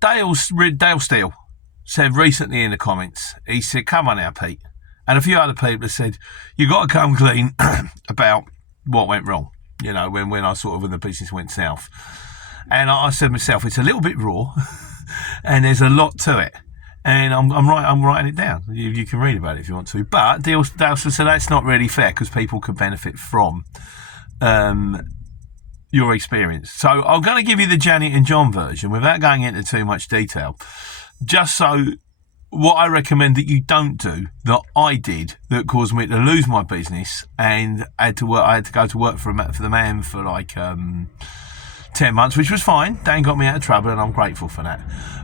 Dale Steele said recently in the comments, he said, come on now, Pete. And a few other people have said, you got to come clean about what went wrong, when I when the business went south. And I said myself, it's a little bit raw and there's a lot to it. And I'm writing it down. You can read about it if you want to. But Dale said that's not really fair because people could benefit from your experience. So I'm going to give you the Janet and John version without going into too much detail. Just so what I recommend that you don't do, that I did, that caused me to lose my business and I had to go to work for the man for 10 months, which was fine. Dan got me out of trouble and I'm grateful for that.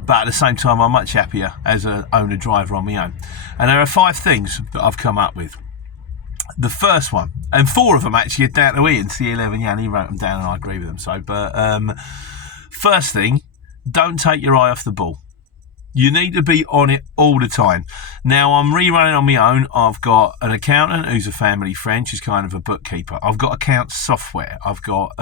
But at the same time, I'm much happier as an owner-driver on my own. And there are 5 things that I've come up with. The first one, and 4 of them actually are down to Ian, C11, and he wrote them down and I agree with them. First thing, don't take your eye off the ball. You need to be on it all the time. Now, I'm rerunning on my own. I've got an accountant who's a family friend. She's kind of a bookkeeper. I've got account software. I've got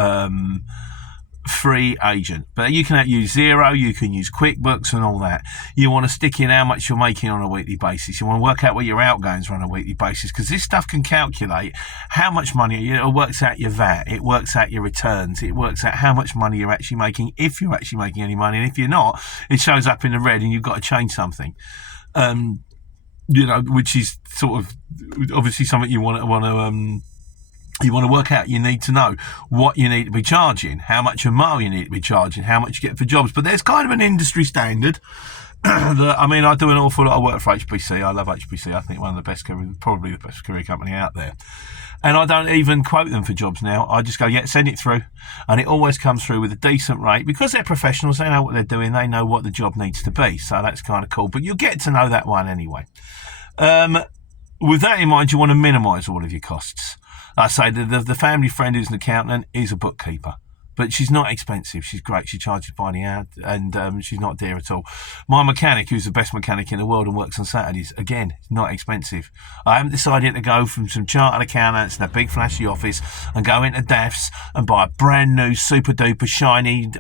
free agent. But you can use Xero, you can use QuickBooks and all that. You want to stick in how much you're making on a weekly basis. You want to work out what your outgoings are on a weekly basis because this stuff can calculate how much money. It works out your VAT, it works out your returns, it works out how much money you're actually making, if you're actually making any money, and if you're not, it shows up in the red and you've got to change something. Which is sort of obviously something you want to work out. You need to know what you need to be charging, how much a mile you need to be charging, how much you get for jobs. But there's kind of an industry standard that, I do an awful lot of work for HBC. I love HBC. I think one of the best, probably the best career company out there. And I don't even quote them for jobs now. I just go, send it through. And it always comes through with a decent rate because they're professionals. They know what they're doing. They know what the job needs to be. So that's kind of cool. But you'll get to know that one anyway. With that in mind, you want to minimise all of your costs. I say the family friend who's an accountant is a bookkeeper, but she's not expensive. She's great. She charges by the hour, and she's not dear at all. My mechanic, who's the best mechanic in the world and works on Saturdays, again, not expensive. I haven't decided to go from some chartered accountants in a big flashy office and go into DAFs and buy a brand new super duper shiny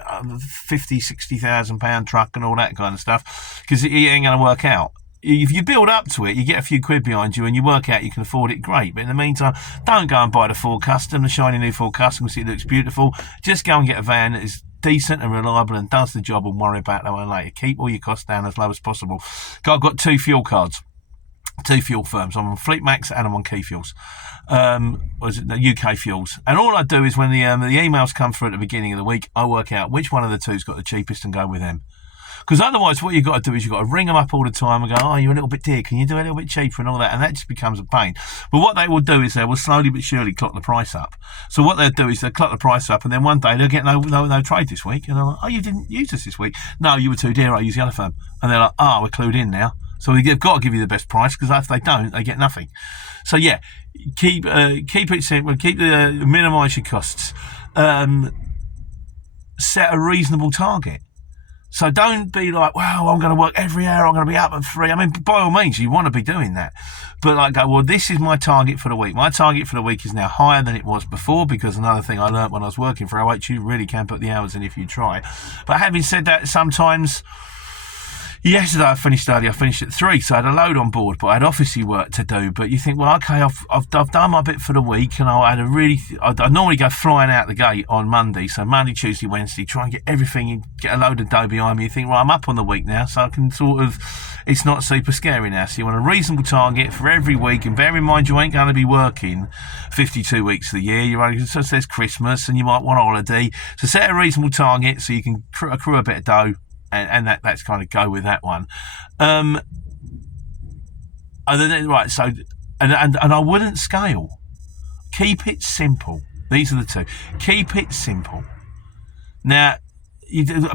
50, 60,000 pound truck and all that kind of stuff because it ain't going to work out. If you build up to it, you get a few quid behind you and you work out you can afford it, great. But in the meantime, don't go and buy the Ford Custom, the shiny new Ford Custom, because it looks beautiful. Just go and get a van that is decent and reliable and does the job and worry about that one later. Keep all your costs down as low as possible. I've got 2 fuel cards, 2 fuel firms. I'm on Fleet Max and I'm on Key Fuels. The UK Fuels. And all I do is when the emails come through at the beginning of the week, I work out which one of the 2's got the cheapest and go with them. Because otherwise what you've got to do is you've got to ring them up all the time and go, oh, you're a little bit dear, can you do a little bit cheaper and all that? And that just becomes a pain. But what they will do is they will slowly but surely clock the price up. So what they'll do is they'll clock the price up and then one day they'll get no trade this week. And they're like, oh, you didn't use us this week? No, you were too dear, I used the other firm. And they're like, we're clued in now. So they've got to give you the best price because if they don't, they get nothing. So yeah, keep it simple, minimise your costs. Set a reasonable target. So don't be like, wow, I'm going to work every hour, I'm going to be up at 3. By all means, you want to be doing that. But go, well, this is my target for the week. My target for the week is now higher than it was before because another thing I learned when I was working for OH, you really can put the hours in if you try. But having said that, sometimes... Yesterday I finished early. I finished at 3, so I had a load on board, but I had officey work to do. But you think, well, okay, I've done my bit for the week, and I normally go flying out the gate on Monday, so Monday, Tuesday, Wednesday, try and get everything, and get a load of dough behind me. You think, well, I'm up on the week now, so I can it's not super scary now. So you want a reasonable target for every week, and bear in mind you ain't going to be working 52 weeks of the year. So there's Christmas, and you might want a holiday. So set a reasonable target so you can accrue a bit of dough. And that's kind of go with that one. And I wouldn't scale. Keep it simple. These are the 2. Keep it simple. Now,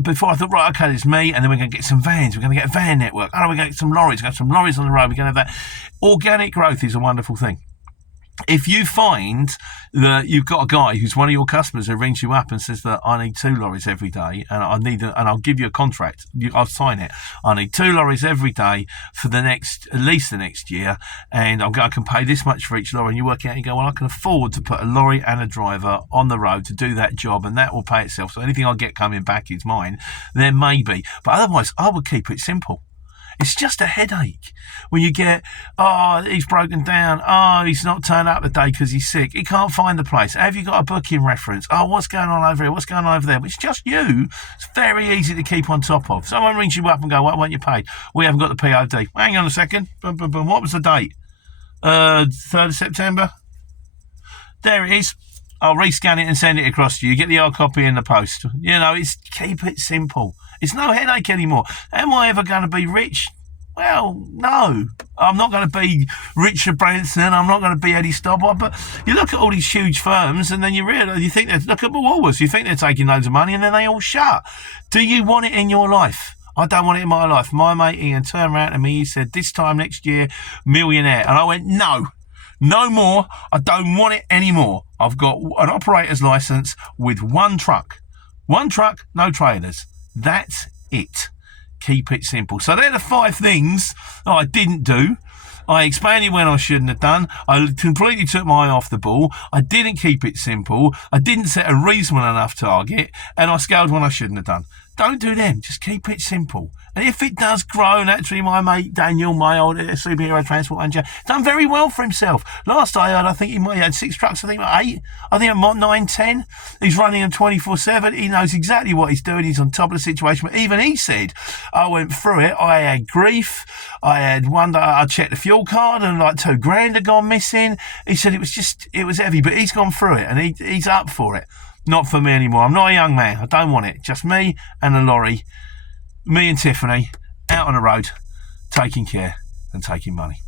before I thought, right, okay, it's me, and then we're going to get some vans. We're going to get a van network. We're going to get some lorries. We're going to have some lorries on the road. We're going to have that. Organic growth is a wonderful thing. if you find that you've got a guy who's one of your customers who rings you up and says that I need 2 lorries every day and and I'll give you a contract, I'll sign it. I need 2 lorries every day for at least the next year, and I can pay this much for each lorry. And you work out and you go, well, I can afford to put a lorry and a driver on the road to do that job, and that will pay itself. So anything I get coming back is mine. Then maybe, but otherwise, I would keep it simple. It's just a headache when you get, oh, he's broken down. Oh, he's not turned up today because he's sick. He can't find the place. Have you got a booking reference? Oh, what's going on over here? What's going on over there? It's just you. It's very easy to keep on top of. Someone rings you up and go, why weren't you paid? We haven't got the POD. Hang on a second. What was the date? 3rd of September? There it is. I'll rescan it and send it across to you. Get the hard copy in the post. Keep it simple. It's no headache anymore. Am I ever going to be rich? Well, no. I'm not going to be Richard Branson. I'm not going to be Eddie Stobbart. But you look at all these huge firms and then you realise, look at Woolworths. You think they're taking loads of money and then they all shut. Do you want it in your life? I don't want it in my life. My mate Ian turned around to me. He said, this time next year, millionaire. And I went, no more. I don't want it anymore. I've got an operator's license with 1 truck. 1 truck, no trailers. That's it. Keep it simple. So they're the 5 things that I didn't do. I expanded when I shouldn't have done. I completely took my eye off the ball. I didn't keep it simple. I didn't set a reasonable enough target. And I scaled when I shouldn't have done. Don't do them. Just keep it simple. And if it does grow, naturally, my mate Daniel, my old superhero transport manager, done very well for himself. Last I heard, I think he might have had 6 trucks, I think 8. I think 9, 10. He's running them 24/7. He knows exactly what he's doing. He's on top of the situation. But even he said, I went through it. I had grief. I had one day I checked the fuel card and like $2,000 had gone missing. He said it was heavy, but he's gone through it and he's up for it. Not for me anymore. I'm not a young man. I don't want it. Just me and a lorry. Me and Tiffany out on the road, taking care and taking money.